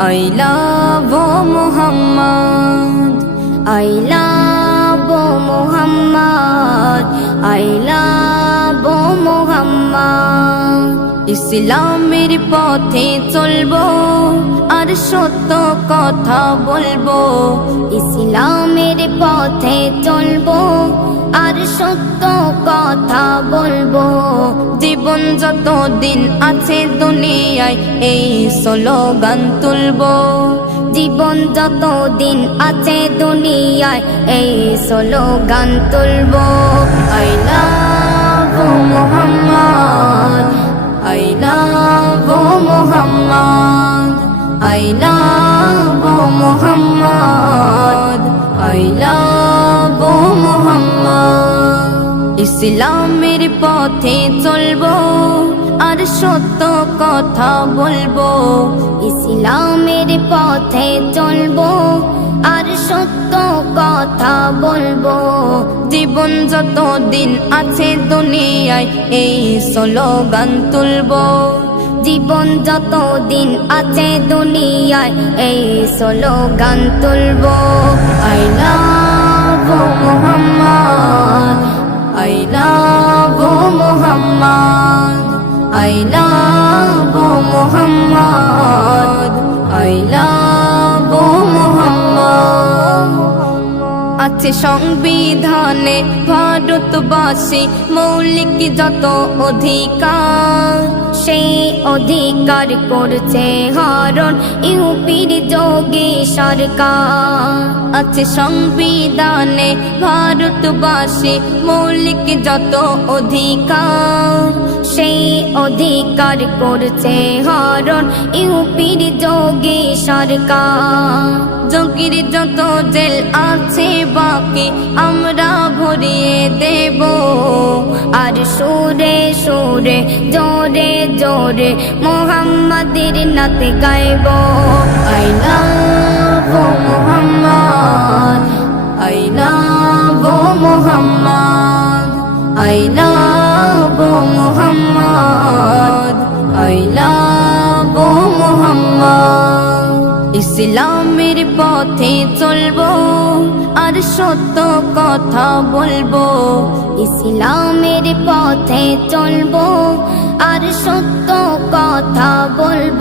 I love Muhammad I love Muhammad I love Muhammad ইসলামের পথে চলবো আর সত্য কথা বলব ইসলামের পথে আর সত্য কথা বলব। জীবন যত দিন আছে দুনিয়ায় এই স্লোগান তুলবো। জীবন যত দিন আছে দুনিয়ায় এই স্লোগান তুলবো। I love Muhammad Muhammad I love ইসলামের পথে চলবো আর সত্য কথা বলব। ইসলামের পথে চলবো আর সত্য কথা বলব। জীবন যত দিন আছে দুনিয়ায় এই স্লোগান তুলবো। জীবন যত দিন আছে দুনিয়ায় এই স্লোগান তুলবো। আই লাভ মোহাম্মদ আছে সংবিধানে, ভারতবাসী মৌলিক যত অধিকার, সেই অধিকার করছে হরণ ইউপির যোগী সরকার। আছে সংবিধানে, ভারতবাসী মৌলিক যত অধিকার, সেই অধিকার করছে হরণ ইউপির যোগী সরকার। যোগীর যত জেল আছে বাকি আমরা ভরিয়ে দেব। আর সুরে সুরে, জোরে জোরে মোহাম্মদের নাতে গাইব। I love Muhammad, I love Muhammad, I love Muhammad, I love ইসলামের পথে চলবো আর সত্য কথা বলব। ইসলামের পথে চলবো আর সত্য কথা বলব।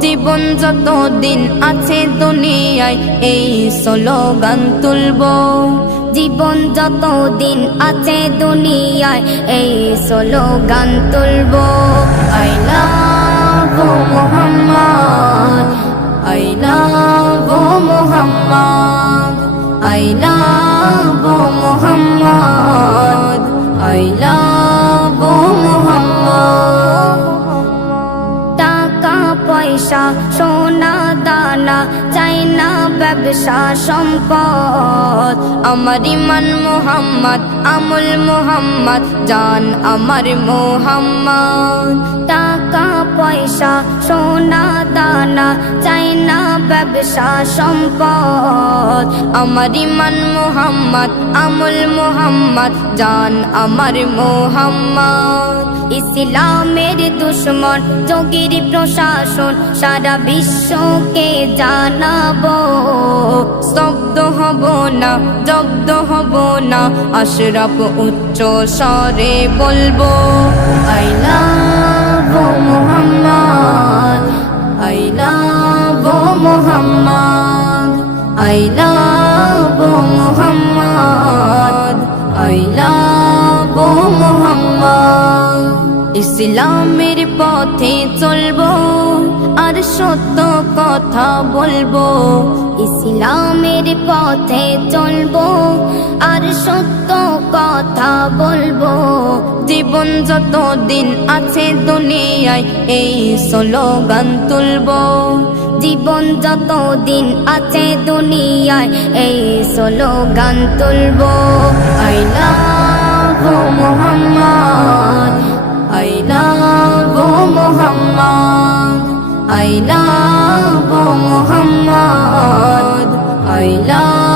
জীবন যত দিন আছে দুনিয়ায় এই স্লোগান তুলবো। জীবন যত দিন আছে দুনিয়ায় এই স্লোগান তুলবো। I love Muhammad. I love Muhammad I love Muhammad I love Muhammad টাকা, পয়সা, সোনা, দানা, চাই না ব্যবসা, সম্পদ। আমার ইমান মোহাম্মদ, আমুল মোহাম্মদ, জান আমার মোহাম্মদ। টাকা পয়সা, সোনা, দানা, চাই না ব্যবসা, সম্পদ। আমার ইমান মোহাম্মদ, আমুল মোহাম্মদ, জান আমার মোহাম্মদ। ইসলামের দুশ্মন, যোগীর প্রশাসন, সারা বিশ্বকে জানাব। স্তব্ধ হব না, জব্দ হব না, আশরাফ উচ্চ স্বরে বলব। I love Muhammad I love Muhammad I love Muhammad I love Muhammad. ইসলামের পথে চলবো আর সত্য কথা বলব। ইসলামের পথে চলবো আর সত্য কথা বলব। জীবন যত দিন আছে দুনিয়ায় এই স্লোগান তুলবো। জীবন যত দিন আছে দুনিয়ায় এই স্লোগান তুলবো। I Muhammad. I love Muhammad I love